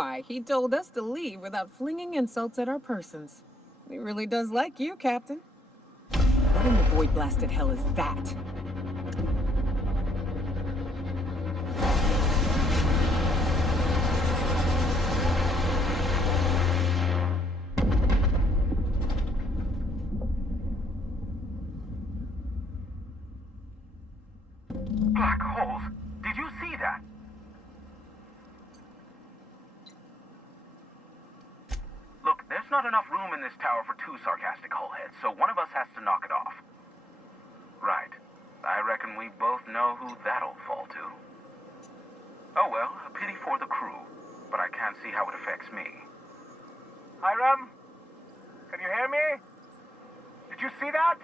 Why, he told us to leave without flinging insults at our persons. He really does like you, Captain. What in the void-blasted hell is that? Black holes. Did you see that? Look, there's not enough room in this tower for two sarcastic hullheads, so one of us has to knock it off. Right. I reckon we both know who that'll fall to. Oh well, a pity for the crew, but I can't see how it affects me. Hiram? Can you hear me? Did you see that?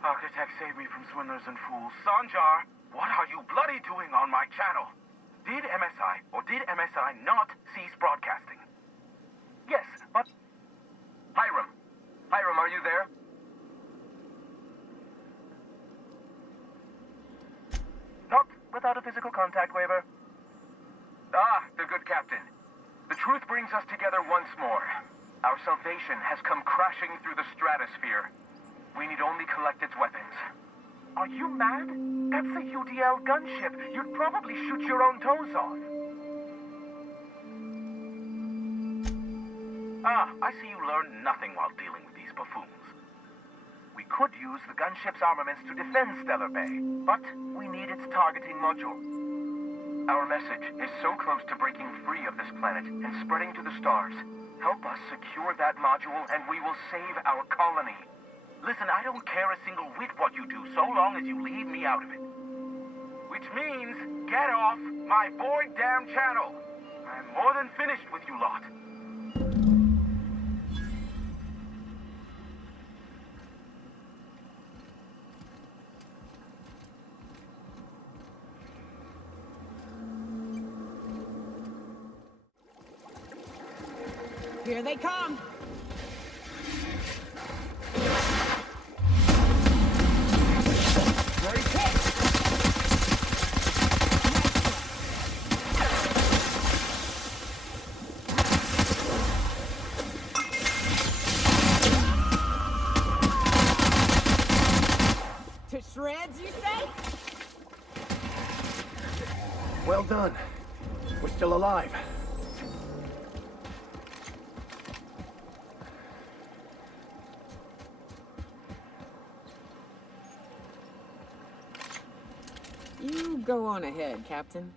Architect, save me from swindlers and fools. Sanjar, what are you bloody doing on my channel? Did MSI or did MSI not cease broadcasting? Yes, but... Hiram. Hiram, are you there? Not without a physical contact waiver. Ah, the good captain. The truth brings us together once more. Our salvation has come crashing through the stratosphere. We need only collect its weapons. Are you mad? That's a UDL gunship. You'd probably shoot your own toes off. Ah, I see you learned nothing while dealing with these buffoons. We could use the gunship's armaments to defend Stellar Bay, but we need its targeting module. Our message is so close to breaking free of this planet and spreading to the stars. Help us secure that module and we will save our colony. Listen, I don't care a single whit what you do, so long as you leave me out of it. Which means, get off my void damn channel. I'm more than finished with you lot. Here they come! To shreds, you say? Well done. We're still alive. You go on ahead, Captain.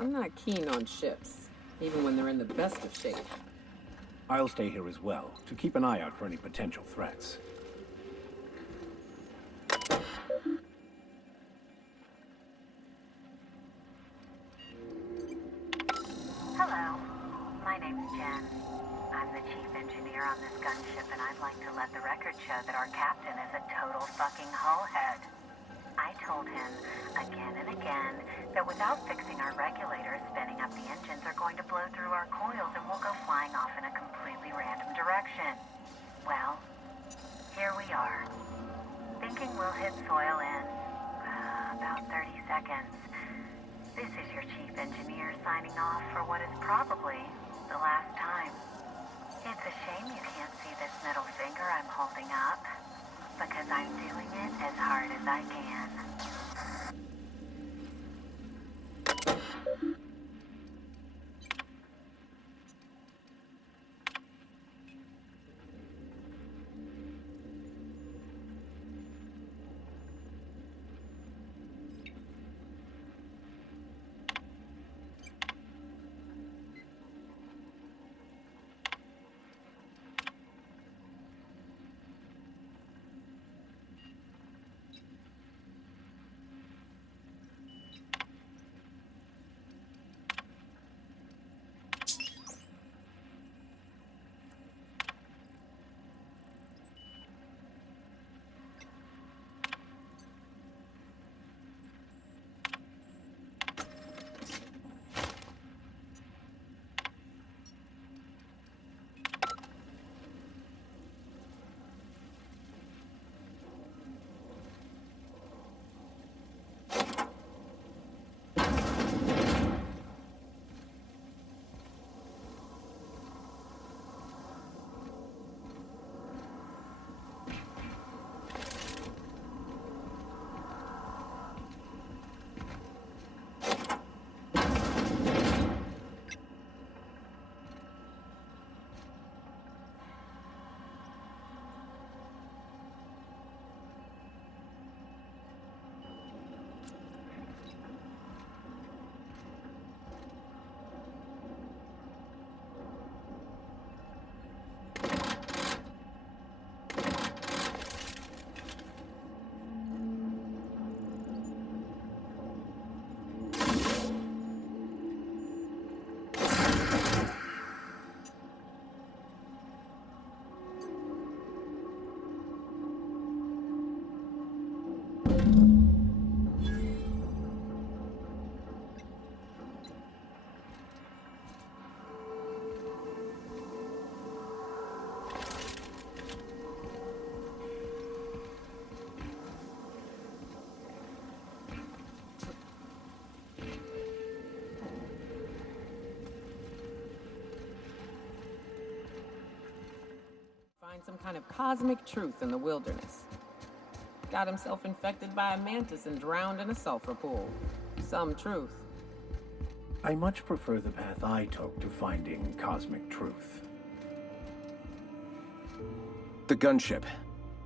I'm not keen on ships, even when they're in the best of shape. I'll stay here as well, to keep an eye out for any potential threats. Hello, my name's Jen. I'm the chief engineer on this gunship, and I'd like to let the record show that our captain is a total fucking hullhead. I told him again and again that without fixing our regulators, spinning up the engines are going to blow through our coils and we'll go flying off in a completely random direction. Well, here we are. Thinking we'll hit soil in about 30 seconds. This is your chief engineer signing off for what is probably the last time. It's a shame you can't see this middle finger I'm holding up, because I'm doing it as hard as I can. find some kind of cosmic truth in the wilderness. Got himself infected by a mantis and drowned in a sulfur pool. Some truth. I much prefer the path I took to finding cosmic truth. The gunship.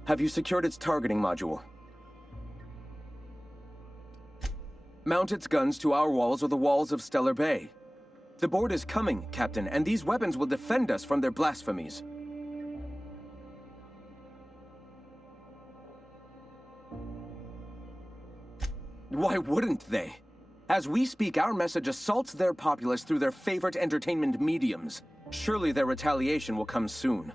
Have you secured its targeting module? Mount its guns to our walls or the walls of Stellar Bay. The board is coming, Captain, and these weapons will defend us from their blasphemies. Why wouldn't they? As we speak, our message assaults their populace through their favorite entertainment mediums. Surely their retaliation will come soon.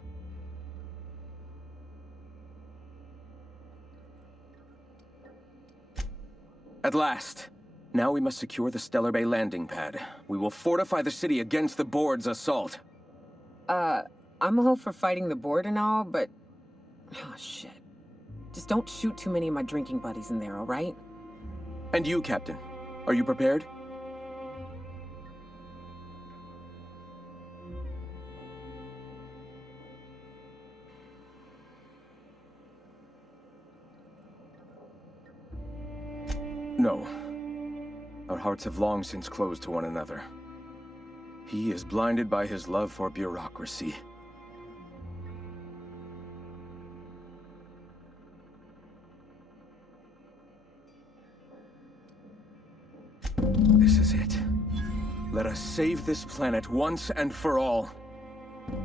At last. Now we must secure the Stellar Bay landing pad. We will fortify the city against the board's assault. I'm all for fighting the board and all, but... Oh, shit. Just don't shoot too many of my drinking buddies in there, all right? And you, Captain. Are you prepared? No. Our hearts have long since closed to one another. He is blinded by his love for bureaucracy. This is it. Let us save this planet once and for all.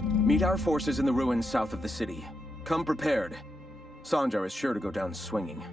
Meet our forces in the ruins south of the city. Come prepared. Sanjar is sure to go down swinging.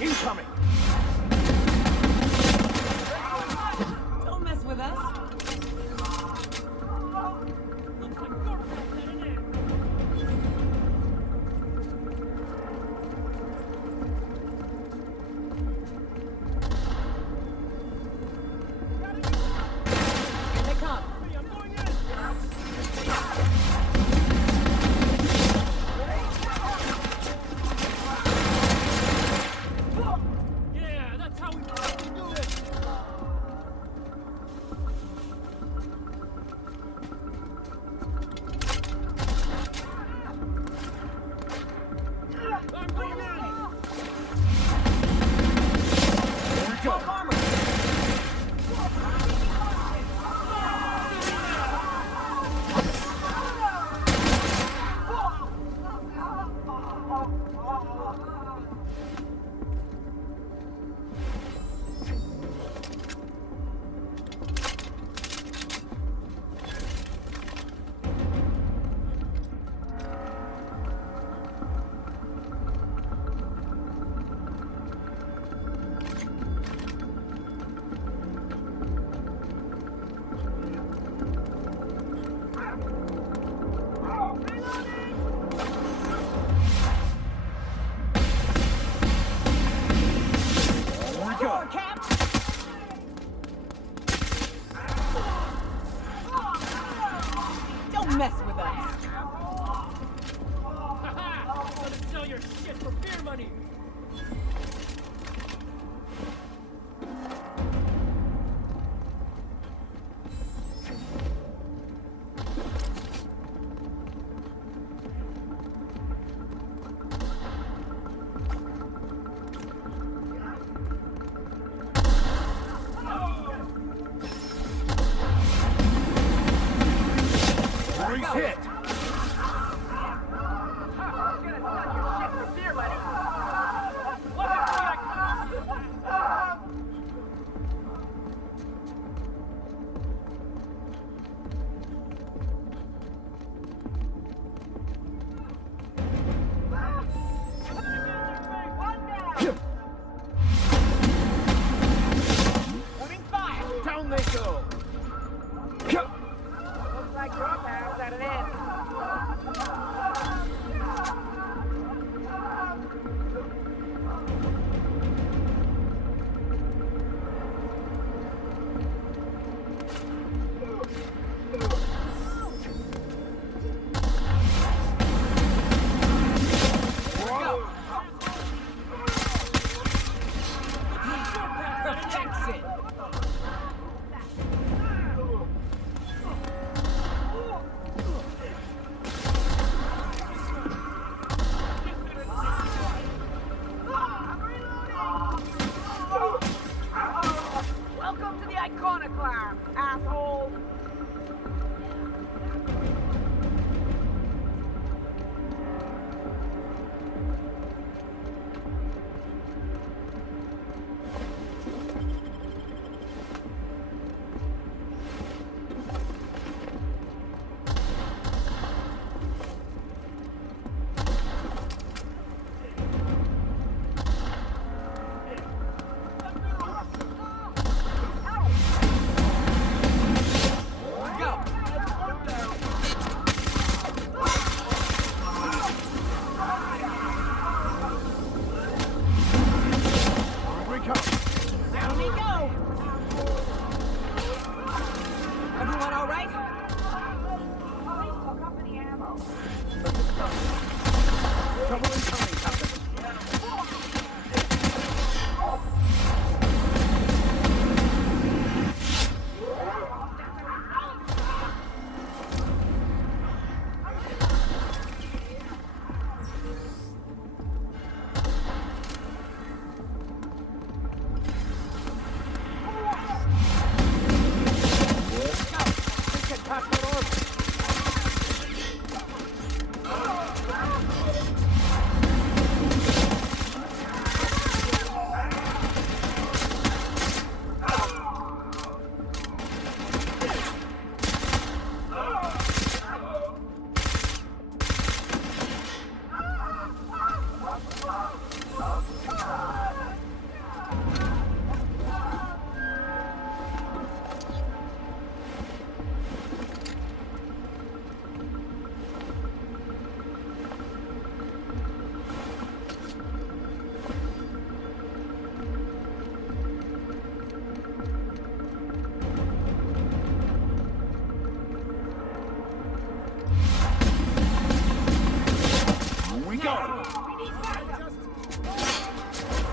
Incoming! Don't mess with us. Here they come. Opening fire! Down they go! Looks like your power's at an end. Perfection! Welcome to the iconoclast, asshole! Down we go! Everyone all right? Please hook up any ammo. Trouble incoming, Captain. Pass that on.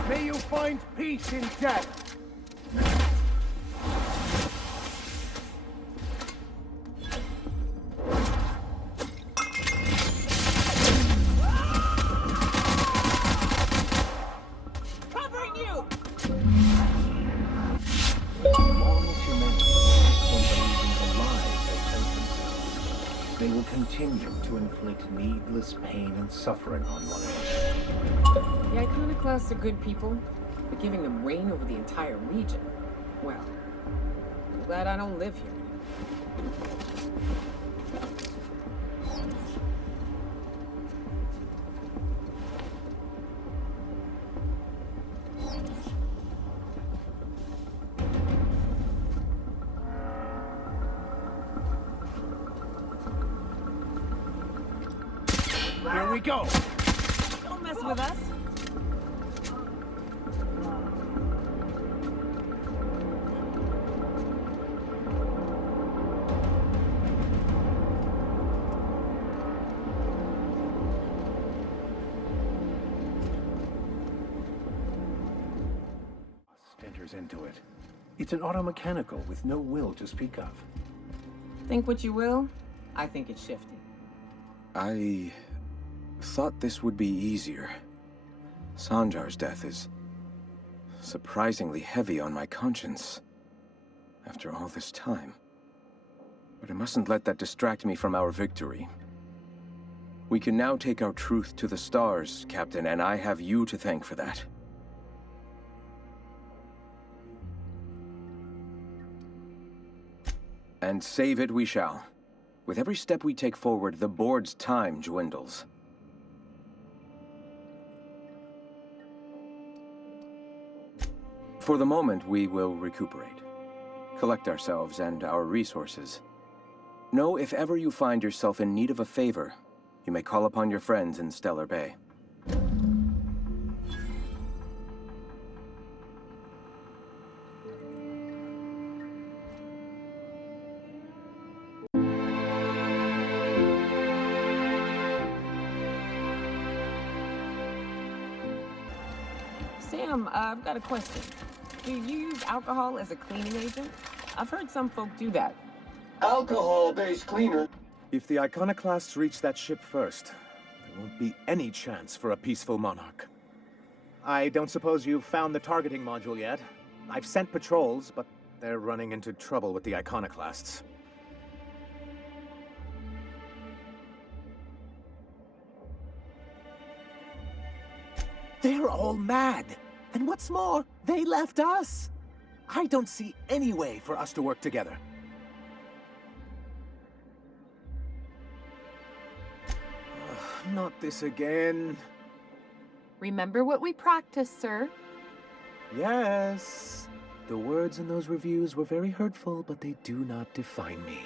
May you find peace in death. Covering you! Long as humanity keeps on believing the lies they tell themselves, they will continue to inflict needless pain and suffering on one another. The iconoclasts are good people, but giving them reign over the entire region, well, I'm glad I don't live here anymore. Here we go. Don't mess with us. Enters into it. It's an automechanical with no will to speak of. Think what you will, I think it's shifty. I thought this would be easier. Sanjar's death is surprisingly heavy on my conscience after all this time. But I mustn't let that distract me from our victory. We can now take our truth to the stars, Captain, and I have you to thank for that. And save it we shall. With every step we take forward, the board's time dwindles. For the moment, we will recuperate. Collect ourselves and our resources. Know if ever you find yourself in need of a favor, you may call upon your friends in Stellar Bay. Sam, I've got a question. Do you use alcohol as a cleaning agent? I've heard some folk do that. Alcohol-based cleaner. If the iconoclasts reach that ship first, there won't be any chance for a peaceful monarch. I don't suppose you've found the targeting module yet. I've sent patrols, but they're running into trouble with the iconoclasts. They're all mad. And what's more, they left us. I don't see any way for us to work together. Not this again. Remember what we practiced, sir. Yes. The words in those reviews were very hurtful, but they do not define me.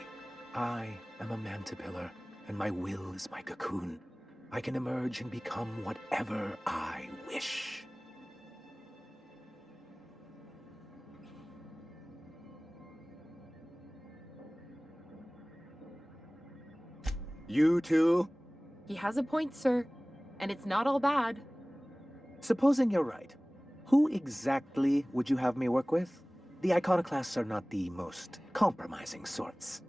I am a mantipillar, and my will is my cocoon. I can emerge and become whatever I wish. You too? He has a point, sir. And it's not all bad. Supposing you're right, who exactly would you have me work with? The iconoclasts are not the most compromising sorts.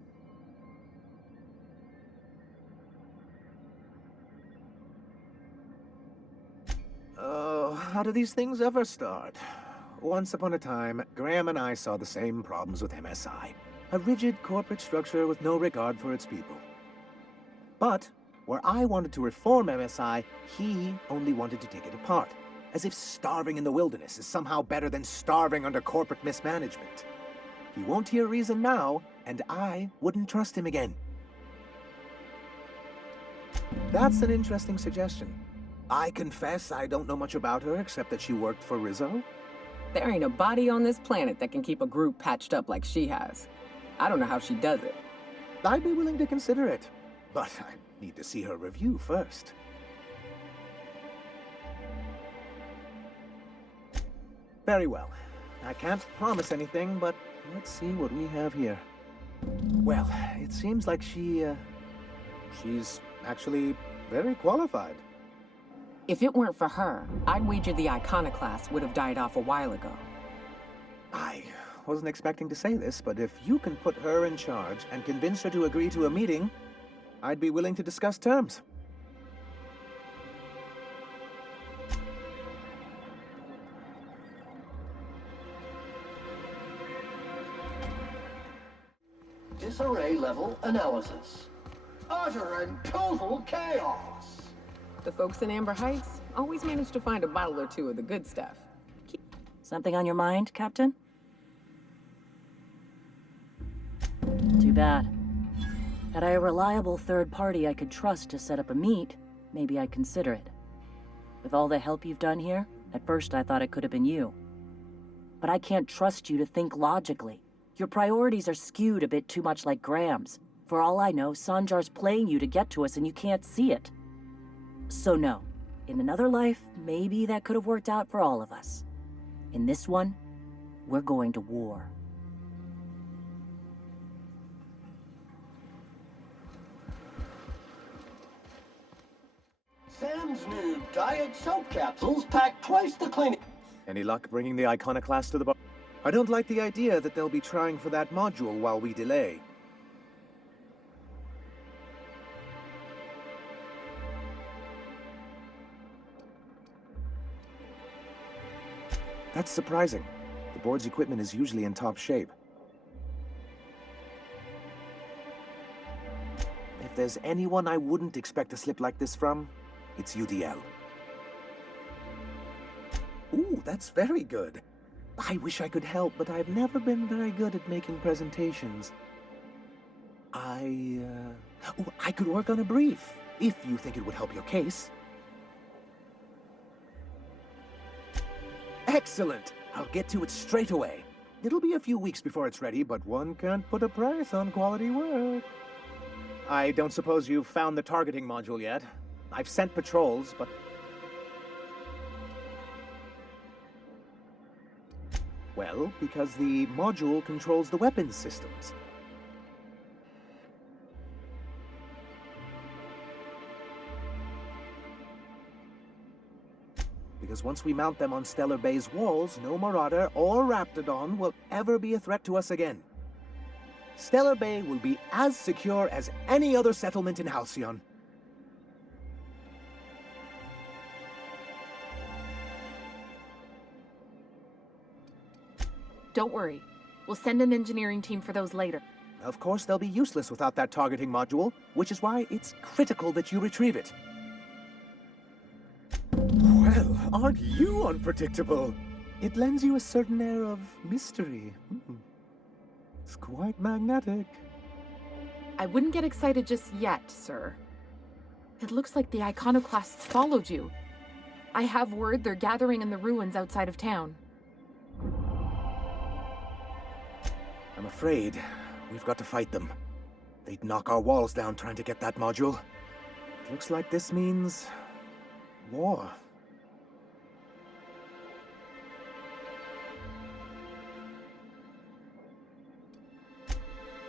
Oh, how do these things ever start? Once upon a time, Graham and I saw the same problems with MSI. A rigid corporate structure with no regard for its people. But where I wanted to reform MSI, he only wanted to take it apart, as if starving in the wilderness is somehow better than starving under corporate mismanagement. He won't hear reason now, and I wouldn't trust him again. That's an interesting suggestion. I confess I don't know much about her except that she worked for Rizzo. There ain't a body on this planet that can keep a group patched up like she has. I don't know how she does it. I'd be willing to consider it, but I need to see her review first. Very well. I can't promise anything, but let's see what we have here. Well, it seems like she's actually very qualified. If it weren't for her, I'd wager the iconoclast would have died off a while ago. I wasn't expecting to say this, but if you can put her in charge and convince her to agree to a meeting, I'd be willing to discuss terms. Disarray level analysis. Utter and total chaos. The folks in Amber Heights always manage to find a bottle or two of the good stuff. Something on your mind, Captain? Too bad. Had I a reliable third party I could trust to set up a meet, maybe I'd consider it. With all the help you've done here, at first I thought it could have been you. But I can't trust you to think logically. Your priorities are skewed a bit too much like Graham's. For all I know, Sanjar's playing you to get to us and you can't see it. So no. In another life, maybe that could have worked out for all of us. In this one, we're going to war. Sam's new diet soap capsules pack twice the clinic. Any luck bringing the iconoclast to the bar? I don't like the idea that they'll be trying for that module while we delay. That's surprising. The board's equipment is usually in top shape. If there's anyone I wouldn't expect a slip like this from, it's UDL. Ooh, that's very good. I wish I could help, but I've never been very good at making presentations. I could work on a brief, if you think it would help your case. Excellent! I'll get to it straight away. It'll be a few weeks before it's ready, but one can't put a price on quality work. I don't suppose you've found the targeting module yet. I've sent patrols, but... Well, because the module controls the weapons systems. Because once we mount them on Stellar Bay's walls, no Marauder or Raptidon will ever be a threat to us again. Stellar Bay will be as secure as any other settlement in Halcyon. Don't worry. We'll send an engineering team for those later. Of course, they'll be useless without that targeting module, which is why it's critical that you retrieve it. Well, aren't you unpredictable? It lends you a certain air of mystery. It's quite magnetic. I wouldn't get excited just yet, sir. It looks like the iconoclasts followed you. I have word they're gathering in the ruins outside of town. I'm afraid we've got to fight them. They'd knock our walls down trying to get that module. It looks like this means... war.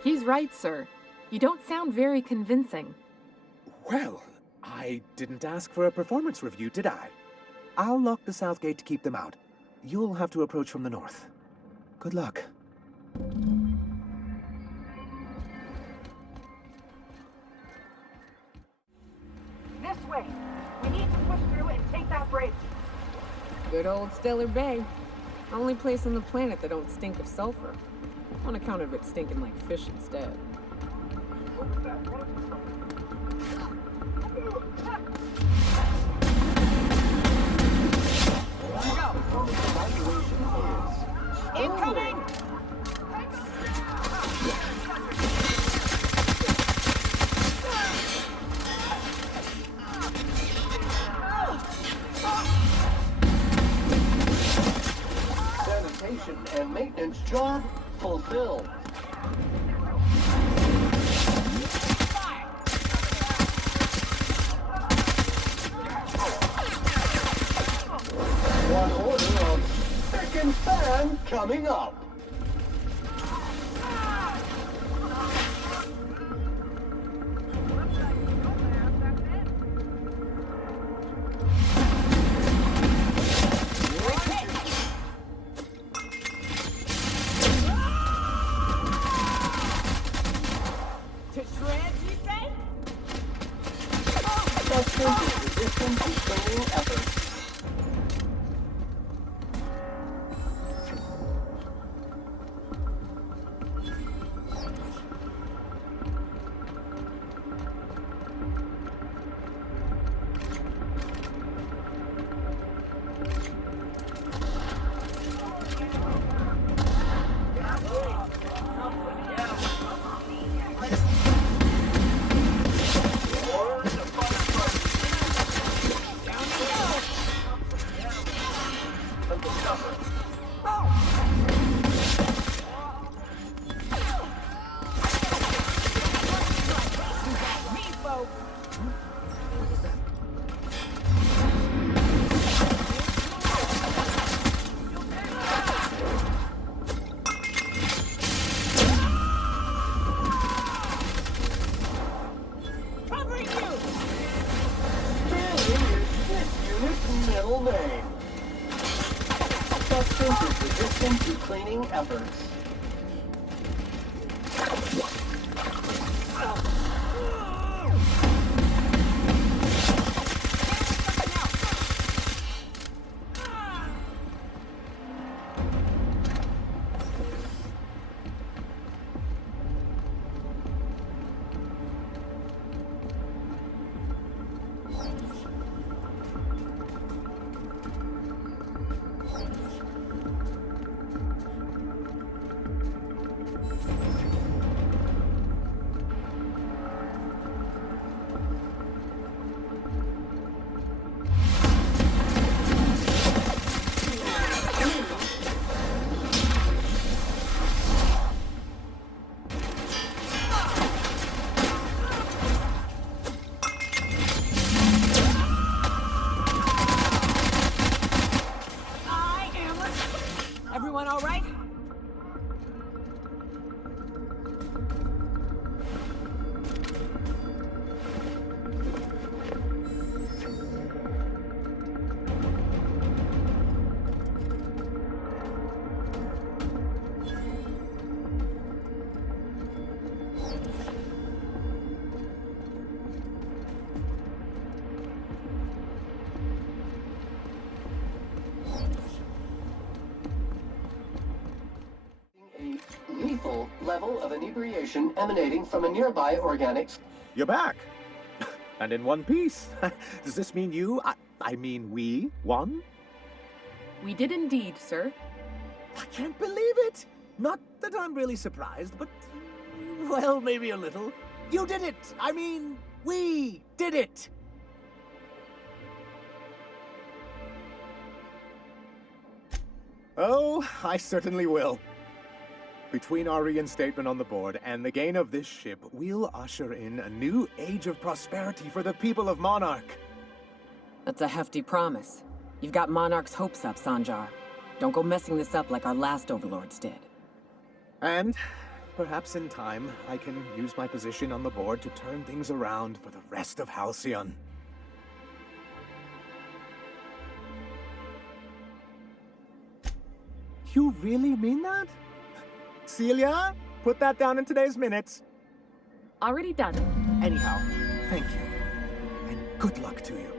He's right, sir. You don't sound very convincing. Well, I didn't ask for a performance review, did I? I'll lock the south gate to keep them out. You'll have to approach from the north. Good luck. This way! We need to push through and take that bridge! Good old Stellar Bay. Only place on the planet that don't stink of sulfur. On account of it stinking like fish instead. Incoming! Sanitation and maintenance job fulfilled. One order of frickin' fan coming up. To shreds, you say? Substance is resistant to cleaning efforts. Substance is resistant to cleaning efforts. level of inebriation emanating from a nearby organic... You're back! And in one piece. Does this mean I mean we, won? We did indeed, sir. I can't believe it! Not that I'm really surprised, but... well, maybe a little. You did it! I mean, we did it! Oh, I certainly will. Between our reinstatement on the board and the gain of this ship, we'll usher in a new age of prosperity for the people of Monarch. That's a hefty promise. You've got Monarch's hopes up, Sanjar. Don't go messing this up like our last overlords did. And perhaps in time, I can use my position on the board to turn things around for the rest of Halcyon. You really mean that? Celia, put that down in today's minutes. Already done. Anyhow, thank you. And good luck to you.